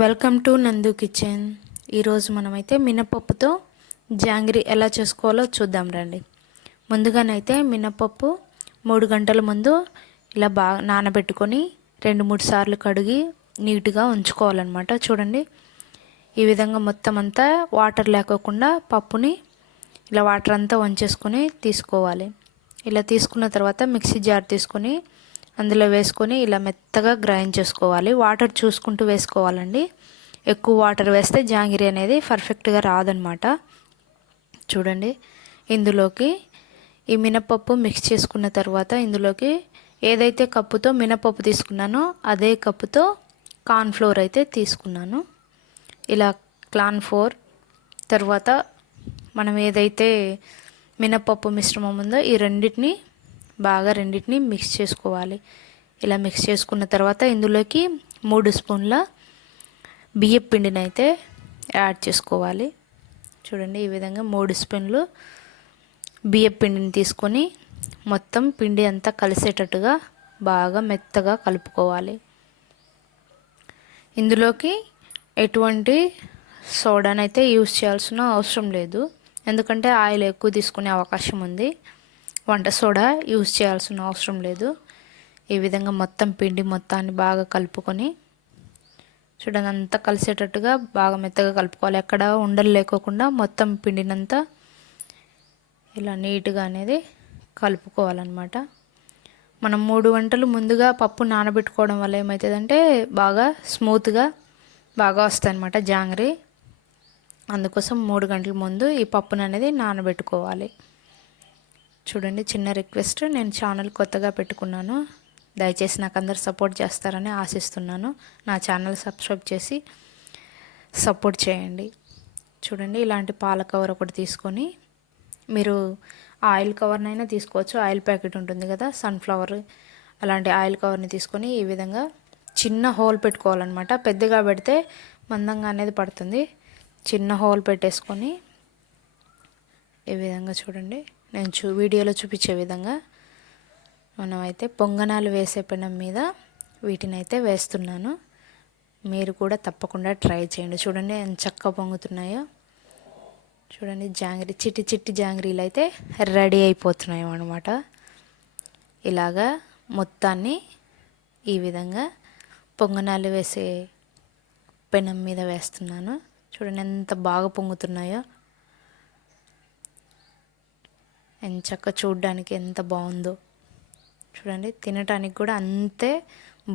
Welcome to నందు kitchen. ఈరోజు మనమైతే మినపప్పుతో జాంగ్రీ ఎలా చేసుకోవాలో చూద్దాం రండి. ముందుగానైతే మినపప్పు 3 గంటల ముందు ఇలా బాగా నానబెట్టుకొని 2-3 సార్లు కడిగి నీట్గా ఉంచుకోవాలన్నమాట. చూడండి, ఈ విధంగా మొత్తం అంతా వాటర్ లేకోకుండా పప్పుని ఇలా వాటర్ అంతా వంచేసుకొని తీసుకోవాలి. ఇలా తీసుకున్న తర్వాత మిక్సీ జార్ తీసుకొని అందులో వేసుకొని ఇలా మెత్తగా గ్రైండ్ చేసుకోవాలి. వాటర్ చూసుకుంటూ వేసుకోవాలండి. ఎక్కువ వాటర్ వేస్తే జాంగిరీ అనేది పర్ఫెక్ట్గా రాదనమాట. చూడండి, ఇందులోకి ఈ మినపప్పు మిక్స్ చేసుకున్న తర్వాత ఇందులోకి ఏదైతే కప్పుతో మినపప్పు తీసుకున్నానో అదే కప్పుతో కార్న్ఫ్లోర్ అయితే తీసుకున్నాను. ఇలా కార్న్ఫ్లోర్ తర్వాత మనం ఏదైతే మినపప్పు మిశ్రమం ఉందో ఈ రెండింటిని మిక్స్ చేసుకోవాలి. ఇలా మిక్స్ చేసుకున్న తర్వాత ఇందులోకి 3 స్పూన్ల బియ్యం పిండిని అయితే యాడ్ చేసుకోవాలి. చూడండి, ఈ విధంగా 3 స్పూన్లు బియ్యం పిండిని తీసుకొని మొత్తం పిండి అంతా కలిసేటట్టుగా బాగా మెత్తగా కలుపుకోవాలి. ఇందులోకి ఎటువంటి సోడానైతే యూస్ చేయాల్సిన అవసరం లేదు, ఎందుకంటే ఆయిల్ ఎక్కువ తీసుకునే అవకాశం ఉంది. వంట సోడా యూస్ చేయాల్సిన అవసరం లేదు. ఈ విధంగా మొత్తం పిండి మొత్తాన్ని బాగా కలుపుకొని చూడండి, అంతా కలిసేటట్టుగా బాగా మెత్తగా కలుపుకోవాలి. ఎక్కడ ఉండలు లేకోకుండా మొత్తం పిండినంతా ఇలా నీట్గా అనేది కలుపుకోవాలన్నమాట. మనం 3 గంటలు ముందుగా పప్పు నానబెట్టుకోవడం వల్ల ఏమవుతుందంటే బాగా స్మూత్గా బాగా వస్తాయి అన్నమాట జాంగ్రీ. అందుకోసం 3 గంటల ముందు ఈ పప్పును అనేది నానబెట్టుకోవాలి. చూడండి, చిన్న రిక్వెస్ట్, నేను ఛానల్ కొత్తగా పెట్టుకున్నాను. దయచేసి నాకు అందరు సపోర్ట్ చేస్తారని ఆశిస్తున్నాను. నా ఛానల్ సబ్స్క్రైబ్ చేసి సపోర్ట్ చేయండి. చూడండి, ఇలాంటి పాల కవర్ ఒకటి తీసుకొని మీరు ఆయిల్ కవర్నైనా తీసుకోవచ్చు. ఆయిల్ ప్యాకెట్ ఉంటుంది కదా, సన్ఫ్లవర్, అలాంటి ఆయిల్ కవర్ని తీసుకొని ఈ విధంగా చిన్న హోల్ పెట్టుకోవాలన్నమాట. పెద్దగా పెడితే మందంగా అనేది పడుతుంది. చిన్న హోల్ పెట్టేసుకొని ఈ విధంగా చూడండి, నేను వీడియోలో చూపించే విధంగా మనమైతే పొంగనాలు వేసే పెనం మీద వీటిని అయితే వేస్తున్నాను. మీరు కూడా తప్పకుండా ట్రై చేయండి. చూడండి ఎంత చక్కగా పొంగుతున్నాయో. చూడండి, జాంగ్రీ చిట్టి చిట్టి జాంగ్రీలు అయితే రెడీ అయిపోతున్నాయి అన్నమాట. ఇలాగా మొత్తాన్ని ఈ విధంగా పొంగనాలు వేసే పెనం మీద వేస్తున్నాను. చూడండి ఎంత బాగా పొంగుతున్నాయో. ఎంత చక్కగా చూడడానికి ఎంత బాగుందో. చూడండి, తినడానికి కూడా అంతే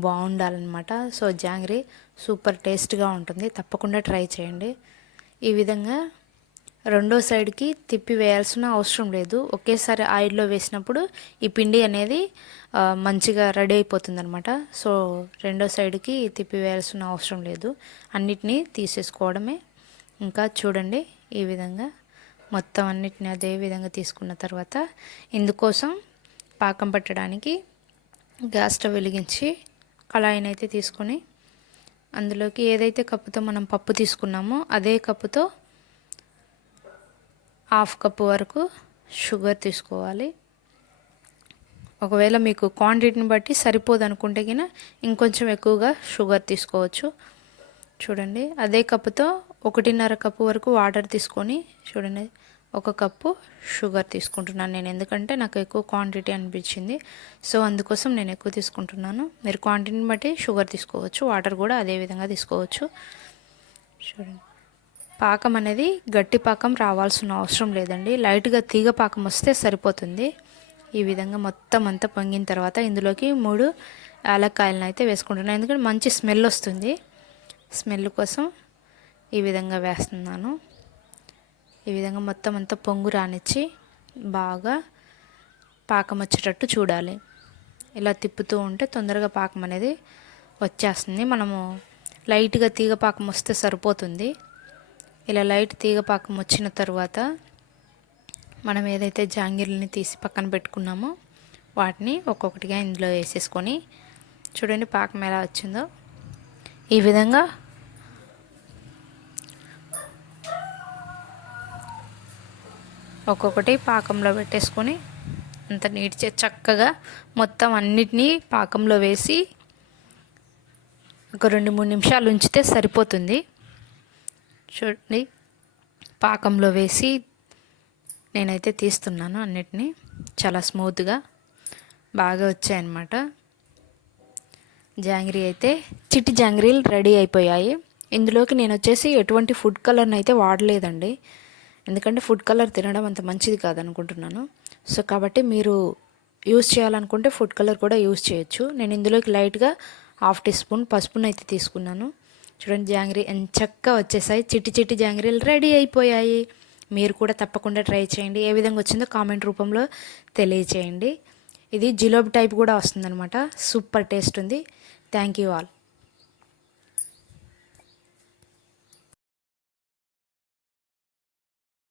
బాగుండాలన్నమాట. సో జాంగ్రీ సూపర్ టేస్ట్గా ఉంటుంది. తప్పకుండా ట్రై చేయండి. ఈ విధంగా రెండో సైడ్కి తిప్పి వేయాల్సిన అవసరం లేదు. ఒకేసారి ఆయిల్లో వేసినప్పుడు ఈ పిండి అనేది మంచిగా రెడీ అయిపోతుంది అనమాట. సో రెండో సైడ్కి తిప్పి వేయాల్సిన అవసరం లేదు. అన్నిటినీ తీసేసుకోవడమే. ఇంకా చూడండి, ఈ విధంగా మొత్తం అన్నిటిని అదే విధంగా తీసుకున్న తర్వాత ఇందుకోసం పాకం పట్టడానికి గ్యాస్ స్టవ్ వెలిగించి కళాయిని అయితే తీసుకొని అందులోకి ఏదైతే కప్పుతో మనం పప్పు తీసుకున్నామో అదే కప్పుతో 1/2 కప్పు వరకు షుగర్ తీసుకోవాలి. ఒకవేళ మీకు క్వాంటిటీని బట్టి సరిపోదు అనుకుంటే కినా ఇంకొంచెం ఎక్కువగా షుగర్ తీసుకోవచ్చు. చూడండి, అదే కప్పుతో 1.5 కప్పు వరకు వాటర్ తీసుకొని చూడండి 1 కప్పు షుగర్ తీసుకుంటున్నాను నేను, ఎందుకంటే నాకు ఎక్కువ క్వాంటిటీ అనిపించింది. సో అందుకోసం నేను ఎక్కువ తీసుకుంటున్నాను. మీరు క్వాంటిటీని బట్టి షుగర్ తీసుకోవచ్చు. వాటర్ కూడా అదే విధంగా తీసుకోవచ్చు. చూడండి, పాకం అనేది గట్టి పాకం రావాల్సిన అవసరం లేదండి. లైట్గా తీగ పాకం వస్తే సరిపోతుంది. ఈ విధంగా మొత్తం అంతా పొంగిన తర్వాత ఇందులోకి 3 యాలక్కాయలను అయితే వేసుకుంటున్నాను, ఎందుకంటే మంచి స్మెల్ వస్తుంది. స్మెల్ కోసం ఈ విధంగా వేస్తున్నాను. ఈ విధంగా మొత్తం అంతా పొంగు రానిచ్చి బాగా పాకం వచ్చేటట్టు చూడాలి. ఇలా తిప్పుతూ ఉంటే తొందరగా పాకం అనేది వచ్చేస్తుంది. మనము లైట్గా తీగ పాకం వస్తే సరిపోతుంది. ఇలా లైట్ తీగ పాకం వచ్చిన తర్వాత మనం ఏదైతే జాంగిరీని తీసి పక్కన పెట్టుకున్నామో వాటిని ఒక్కొక్కటిగా ఇందులో వేసేసుకొని చూడండి పాకం ఎలా వచ్చిందో. ఈ విధంగా ఒక్కొక్కటి పాకంలో పెట్టేసుకొని అంత చక్కగా మొత్తం అన్నిటినీ పాకంలో వేసి ఒక 2-3 నిమిషాలు ఉంచితే సరిపోతుంది. చూడండి, పాకంలో వేసి నేనైతే తీస్తున్నాను అన్నిటినీ. చాలా స్మూత్గా బాగా వచ్చాయన్నమాట. జాంగ్రీ అయితే చిట్టి జాంగ్రీలు రెడీ అయిపోయాయి. ఇందులోకి నేను వచ్చేసి ఎటువంటి ఫుడ్ కలర్ని అయితే వాడలేదండి, ఎందుకంటే ఫుడ్ కలర్ తినడం అంత మంచిది కాదనుకుంటున్నాను. సో కాబట్టి మీరు యూస్ చేయాలనుకుంటే ఫుడ్ కలర్ కూడా యూస్ చేయొచ్చు. నేను ఇందులోకి లైట్గా 1/2 టీ స్పూన్ పసుపును అయితే తీసుకున్నాను. చూడండి, జాంగ్రీ ఎంచక్కా వచ్చేసాయి. చిట్టి చిట్టి జాంగ్రీలు రెడీ అయిపోయాయి. మీరు కూడా తప్పకుండా ట్రై చేయండి. ఏ విధంగా వచ్చిందో కామెంట్ రూపంలో తెలియచేయండి. ఇది జిలేబీ టైప్ కూడా వస్తుందన్నమాట. సూపర్ టేస్ట్ ఉంది. Thank you all.